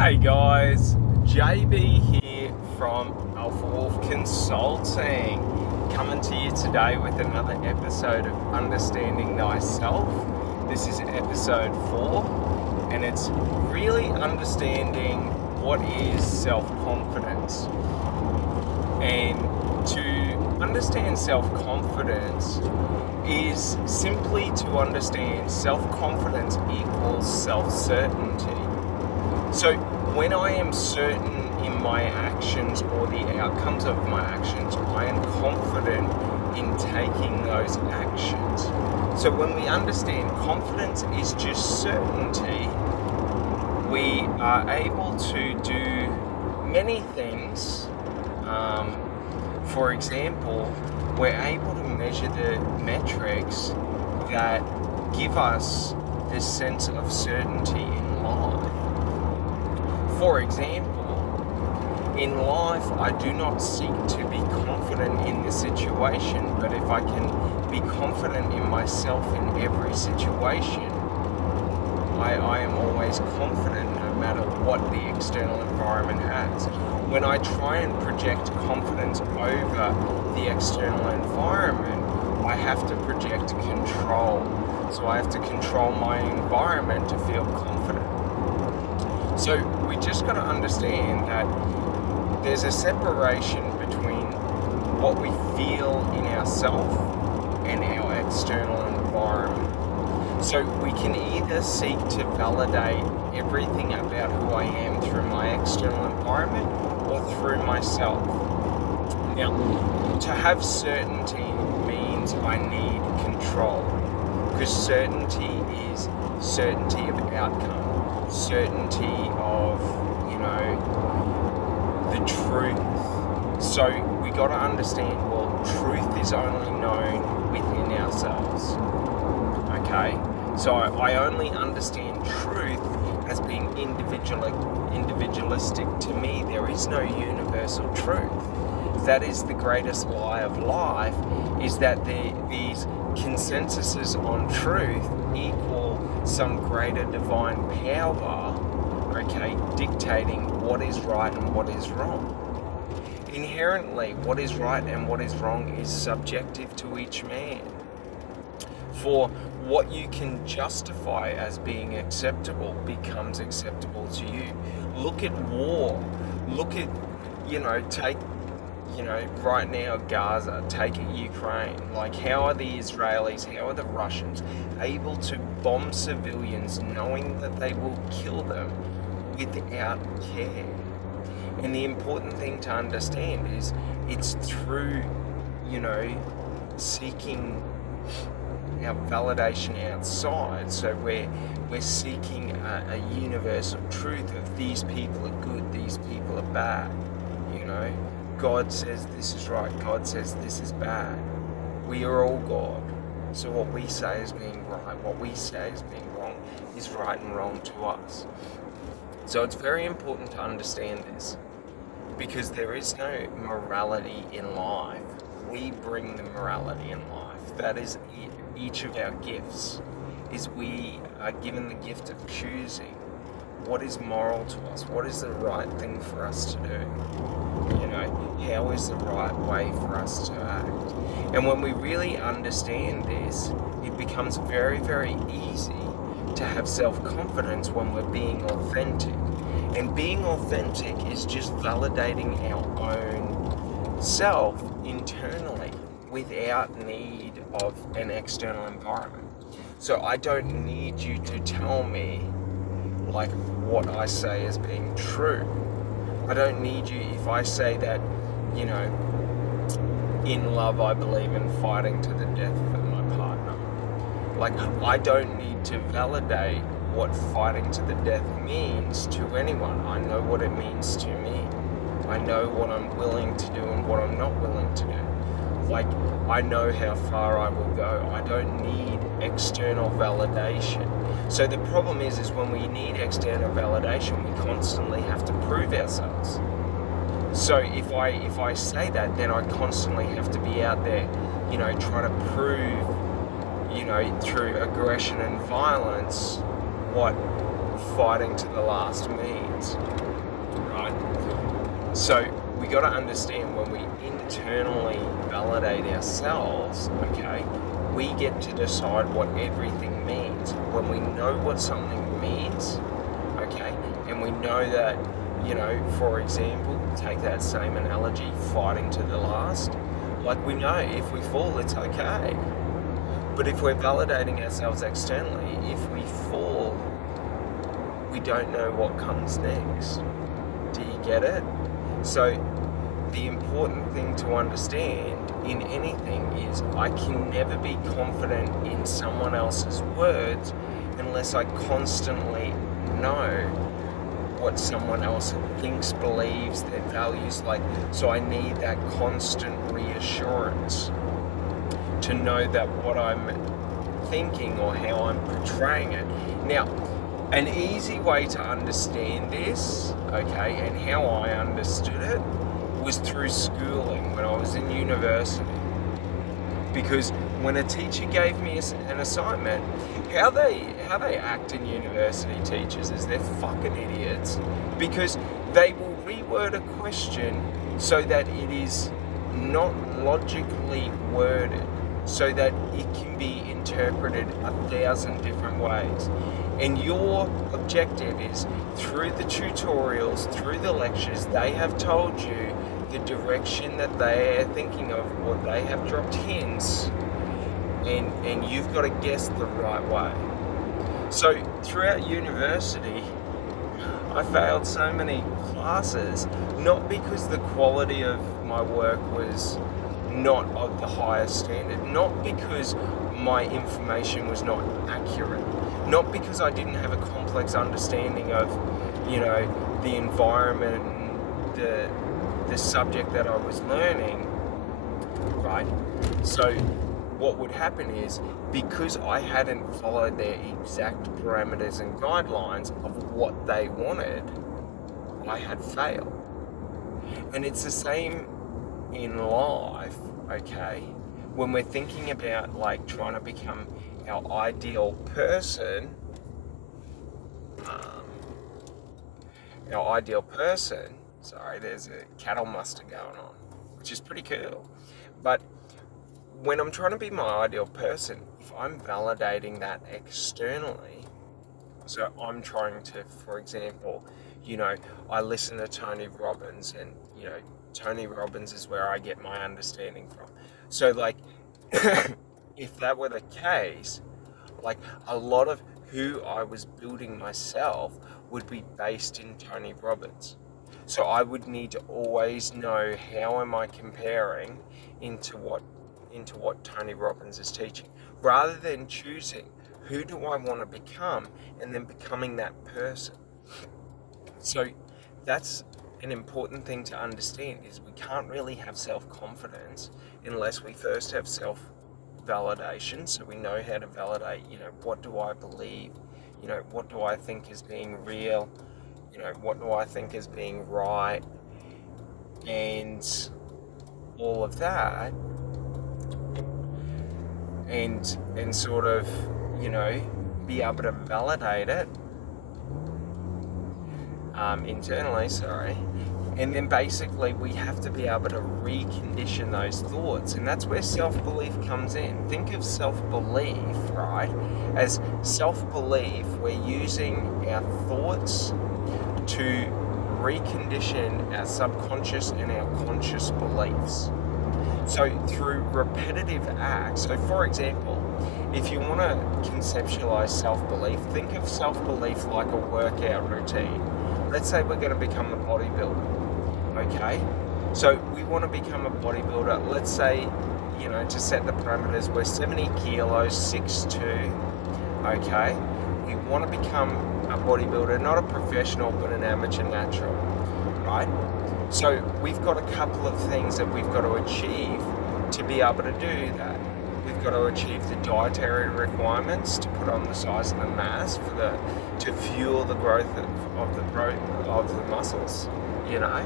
Hey guys, JB here from Alpha Wolf Consulting, coming to you today with another episode of Understanding Thyself. This is episode 4, and it's really understanding what is self-confidence. And to understand self-confidence is simply to understand self-confidence equals self-certainty. So when I am certain in my actions or the outcomes of my actions, I am confident in taking those actions. So when we understand confidence is just certainty, we are able to do many things. For example, we're able to measure the metrics that give us this sense of certainty in life. For example, in life, I do not seek to be confident in the situation, but if I can be confident in myself in every situation, I am always confident no matter what the external environment has. When I try and project confidence over the external environment, I have to project control. So I have to control my environment to feel confident. So we just got to understand that there's a separation between what we feel in ourselves and our external environment. So we can either seek to validate everything about who I am through my external environment or through myself. Now, to have certainty means I need control, because certainty is certainty of outcome, certainty of, the truth. So we got to understand, well, truth is only known within ourselves. Okay? So I only understand truth as being individualistic. To me, there is no universal truth. That is the greatest lie of life, is that these consensuses on truth equal some greater divine power, okay, dictating what is right and what is wrong. Inherently, what is right and what is wrong is subjective to each man. For what you can justify as being acceptable becomes acceptable to you. Look at war. Look at, take, right now Gaza, take it Ukraine. Like, how are the Israelis, how are the Russians able to bomb civilians knowing that they will kill them without care? And the important thing to understand is it's through, seeking our validation outside. So we're seeking a universal truth of these people are good, these people are bad. God says this is right, God says this is bad. We are all God. So what we say is being right, what we say is being wrong is right and wrong to us. So it's very important to understand this, because there is no morality in life. We bring the morality in life. That is each of our gifts, is we are given the gift of choosing what is moral to us, what is the right thing for us to do, how is the right way for us to act. And when we really understand this, it becomes very, very easy to have self-confidence when we're being authentic. And being authentic is just validating our own self internally without need of an external environment. So I don't need you to tell me what I say as being true. I don't need you, if I say that, in love I believe in fighting to the death for my partner. I don't need to validate what fighting to the death means to anyone. I know what it means to me. I know what I'm willing to do and what I'm not willing to do. I know how far I will go. I don't need external validation. So the problem is when we need external validation, we constantly have to prove ourselves. So if I say that, then I constantly have to be out there, trying to prove, through aggression and violence what fighting to the last means, right? So we got to understand when we internally validate ourselves, okay, we get to decide what everything means. When we know what something means, okay, and we know that, you know, for example, take that same analogy, fighting to the last, like we know if we fall, it's okay. But if we're validating ourselves externally, if we fall, we don't know what comes next. Do you get it? So the important thing to understand in anything is I can never be confident in someone else's words unless I constantly know what someone else thinks, believes, their values like. So I need that constant reassurance to know that what I'm thinking or how I'm portraying it. Now, an easy way to understand this, okay, and how I understood it was through schooling when I was in university. Because when a teacher gave me an assignment, how they act in university, teachers, is they're fucking idiots, because they will reword a question so that it is not logically worded, so that it can be interpreted 1,000 different ways. And your objective is, through the tutorials, through the lectures, they have told you the direction that they are thinking of, or they have dropped hints, and you've got to guess the right way. So throughout university, I failed so many classes, not because the quality of my work was not of the highest standard, not because my information was not accurate, not because I didn't have a complex understanding of, you know, the environment and the subject that I was learning, right? So what would happen is, because I hadn't followed their exact parameters and guidelines of what they wanted, I had failed. And it's the same in life, okay? When we're thinking about like trying to become our ideal person, sorry, there's a cattle muster going on, which is pretty cool. But when I'm trying to be my ideal person, if I'm validating that externally, so I'm trying to, for example, you know, I listen to Tony Robbins, and, you know, Tony Robbins is where I get my understanding from. So, like, if that were the case, like, a lot of who I was building myself would be based in Tony Robbins. So I would need to always know, how am I comparing into what Tony Robbins is teaching, rather than choosing who do I want to become and then becoming that person. So that's an important thing to understand, is we can't really have self-confidence unless we first have self-validation, so we know how to validate, you know, what do I believe, you know, what do I think is being real, you know, what do I think is being right, and all of that, and sort of, you know, be able to validate it internally, and then basically we have to be able to recondition those thoughts, and that's where self-belief comes in. Think of self-belief, right, as self-belief. We're using our thoughts to recondition our subconscious and our conscious beliefs. So through repetitive acts, so for example, if you want to conceptualize self-belief, think of self-belief like a workout routine. Let's say we're going to become a bodybuilder, okay? So we want to become a bodybuilder. Let's say, you know, to set the parameters, we're 70 kilos, 6'2", okay? We want to become a bodybuilder, not a professional, but an amateur natural, right? So we've got a couple of things that we've got to achieve to be able to do that. We've got to achieve the dietary requirements to put on the size of the mass to fuel the growth of the muscles. You know,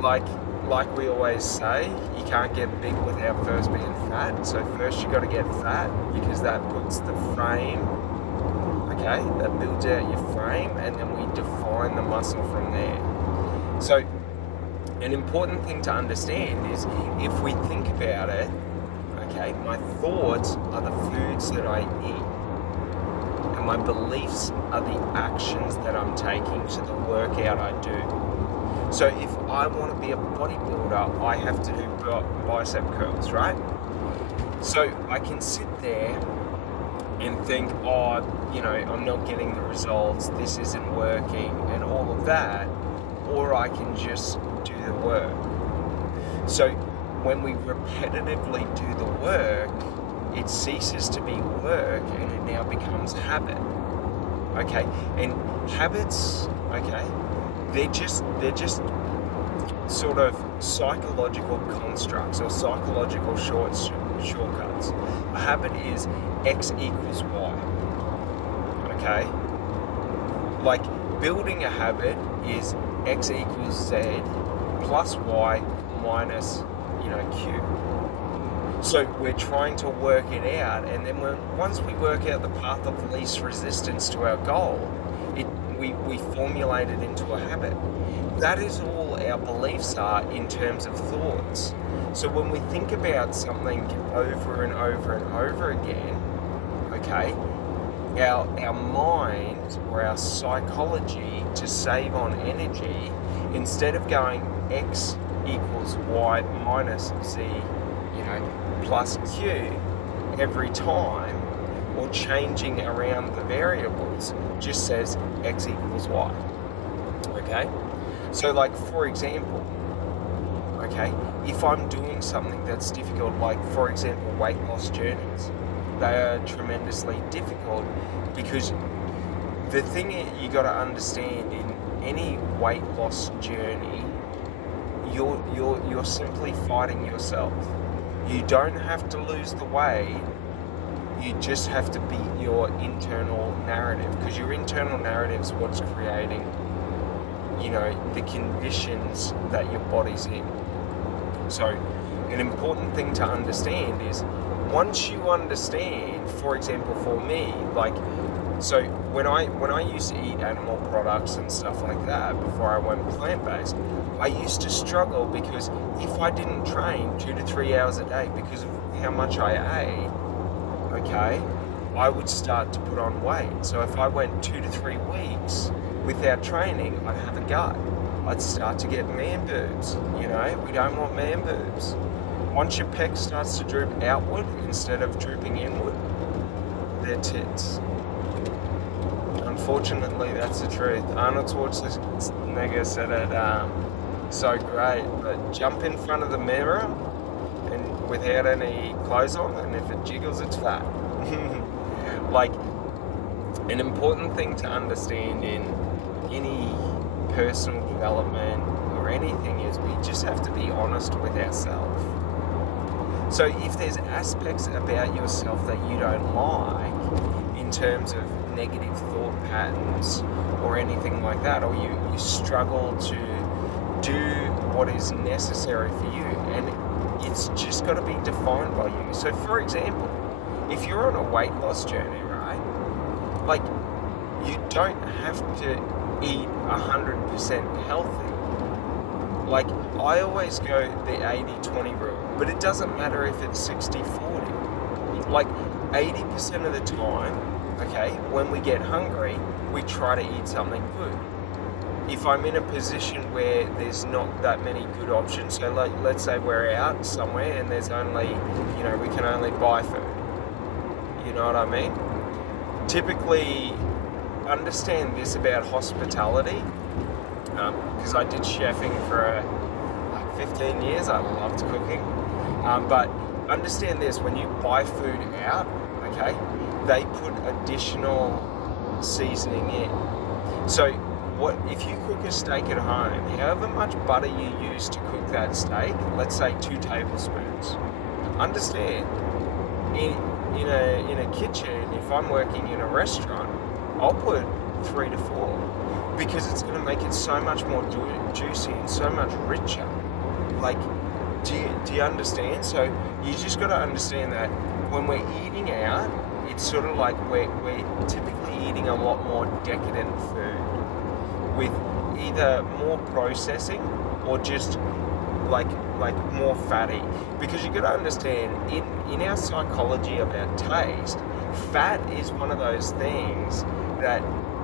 like we always say, you can't get big without first being fat. So first you got to get fat, because that puts the frame, okay? That builds out your frame, and then we define the muscle from there. So an important thing to understand is, if we think about it, okay, my thoughts are the foods that I eat, and my beliefs are the actions that I'm taking to the workout I do. So if I want to be a bodybuilder, I have to do bicep curls, right? So I can sit there and think, oh, I'm not getting the results, this isn't working, and all of that, or I can just do the work. So when we repetitively do the work, it ceases to be work and it now becomes habit. Okay? And habits, okay, they're just sort of psychological constructs or psychological shortcuts. A habit is X equals Y. Okay? Like, building a habit is X equals Z plus Y minus, Q. So we're trying to work it out, and then once we work out the path of least resistance to our goal, we formulate it into a habit. That is all our beliefs are in terms of thoughts. So when we think about something over and over and over again, okay, our mind or our psychology, to save on energy, instead of going X equals Y minus Z, plus Q every time, or changing around the variables, just says X equals Y. Okay? So, like, for example, okay, if I'm doing something that's difficult, like, for example, weight loss journeys, they are tremendously difficult, because the thing you got to understand, in any weight loss journey, you're simply fighting yourself. You don't have to lose the weight. You just have to beat your internal narrative, because your internal narrative is what's creating, the conditions that your body's in. So an important thing to understand is, once you understand, for example, for me, like, so when I used to eat animal products and stuff like that before I went plant-based, I used to struggle, because if I didn't train 2 to 3 hours a day because of how much I ate, okay, I would start to put on weight. So if I went 2 to 3 weeks without training, I'd have a gut. I'd start to get man boobs. We don't want man boobs. Once your pec starts to droop outward instead of drooping inward, they're tits. Unfortunately, that's the truth. Arnold Schwarzenegger said it so great, but jump in front of the mirror and without any clothes on, and if it jiggles, it's fat. Like, an important thing to understand in any personal development or anything is, we just have to be honest with ourselves. So if there's aspects about yourself that you don't like, in terms of negative thought patterns or anything like that, or you struggle to do what is necessary for you, and it's just got to be defined by you. So for example, if you're on a weight loss journey, right, like, you don't have to eat 100% healthy. Like, I always go the 80-20 rule, but it doesn't matter if it's 60-40. Like, 80% of the time, okay, when we get hungry, we try to eat something good. If I'm in a position where there's not that many good options, so like, let's say we're out somewhere and there's only, we can only buy food. You know what I mean? Typically, understand this about hospitality, because I did chefing for like 15 years. I loved cooking. But understand this, when you buy food out, okay, they put additional seasoning in. So what if you cook a steak at home, however much butter you use to cook that steak, let's say 2 tablespoons. Understand, in a kitchen, if I'm working in a restaurant, I'll put 3 to 4, because it's going to make it so much more juicy and so much richer. Like, do you understand? So you just got to understand that when we're eating out, it's sort of like we're typically eating a lot more decadent food with either more processing or just like more fatty, because you got to understand in our psychology of our taste, fat is one of those things that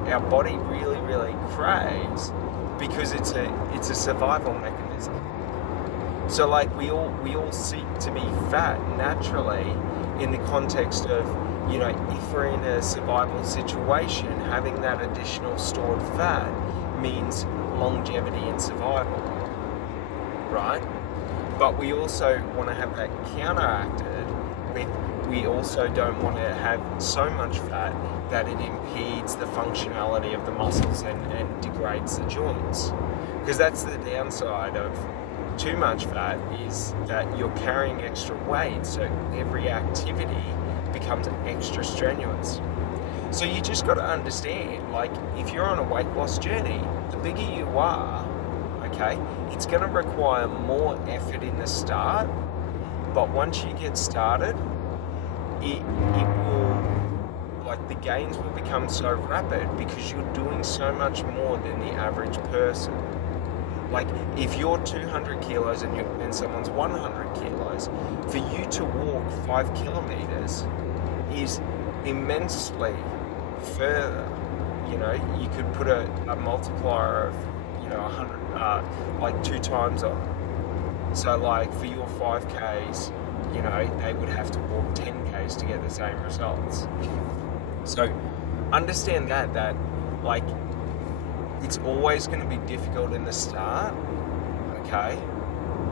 our body really craves because it's a survival mechanism. So like we all seek to be fat naturally in the context of, you know, if we're in a survival situation, having that additional stored fat means longevity and survival, right? But we also want to have that counteracted with, we also don't want to have so much fat that it impedes the functionality of the muscles and degrades the joints. Because that's the downside of too much fat, is that you're carrying extra weight, so every activity becomes extra strenuous. So you just got to understand, like, if you're on a weight loss journey, the bigger you are, okay, it's going to require more effort in the start, but once you get started, it will, like, the gains will become so rapid because you're doing so much more than the average person. Like, if you're 200 kilos and someone's 100 kilos, for you to walk 5 kilometers is immensely further. You know, you could put a multiplier of, you know, 100, like 2 times on. So like for your 5Ks, you know, they would have to walk 10Ks to get the same results. So understand that like, it's always going to be difficult in the start, okay?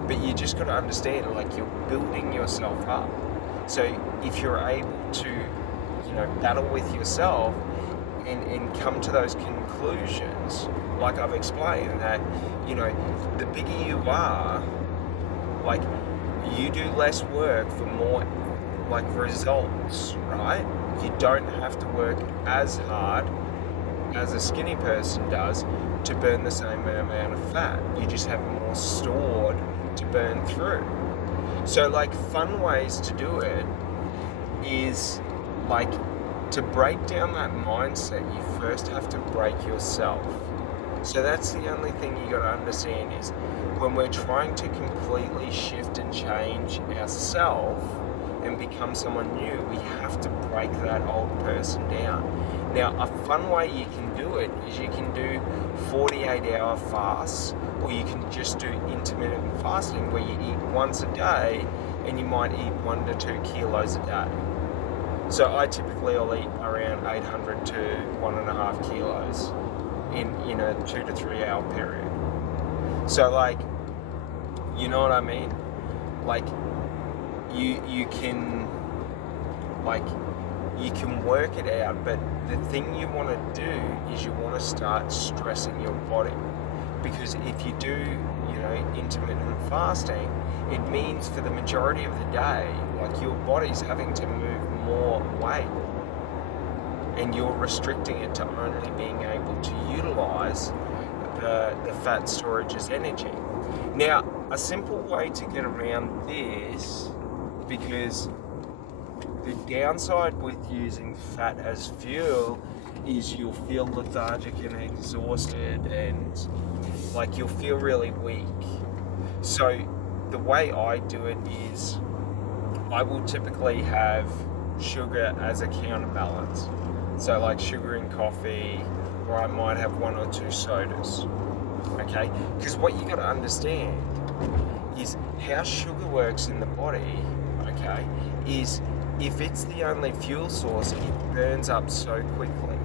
But you just got to understand, like, you're building yourself up. So if you're able to, you know, battle with yourself and come to those conclusions, like I've explained, that, you know, the bigger you are, like, you do less work for more, like, results, right? You don't have to work as hard as a skinny person does to burn the same amount of fat. You just have more stored to burn through. So like, fun ways to do it is, like, to break down that mindset, you first have to break yourself. So that's the only thing you got to understand, is when we're trying to completely shift and change ourselves and become someone new, we have to break that old person down. Now, a fun way you can do it is you can do 48-hour fasts, or you can just do intermittent fasting, where you eat once a day and you might eat 1 to 2 kilos a day. So I typically will eat around 800 to 1.5 kilos in a 2 to 3 hour period. So like, you know what I mean? Like, you can, like, you can work it out, but the thing you want to do is you want to start stressing your body. Because if you do, you know, intermittent fasting, it means for the majority of the day, like, your body's having to move more weight, and you're restricting it to only being able to utilize the fat storage as energy. Now, a simple way to get around this, because the downside with using fat as fuel is you'll feel lethargic and exhausted, and like, you'll feel really weak. So the way I do it is I will typically have sugar as a counterbalance. So like sugar in coffee, or I might have 1 or 2 sodas. Okay? Because what you got to understand is how sugar works in the body, okay, is if it's the only fuel source, it burns up so quickly.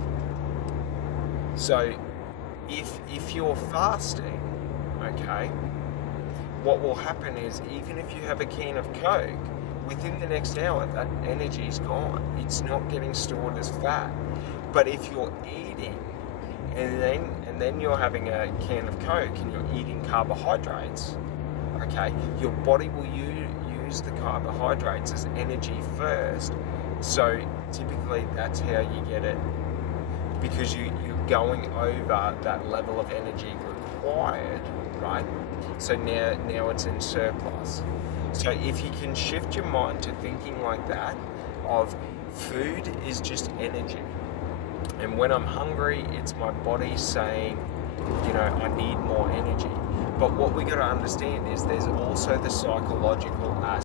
So if you're fasting, okay, what will happen is, even if you have a can of Coke, within the next hour that energy is gone. It's not getting stored as fat. But if you're eating and then you're having a can of Coke and you're eating carbohydrates, okay, your body will use the carbohydrates as energy first. So typically that's how you get it, because you're going over that level of energy required, right? So now it's in surplus. So if you can shift your mind to thinking like that, of Food is just energy. And when I'm hungry, it's my body saying, I need more energy. But what we got to understand is there's also the psychological aspect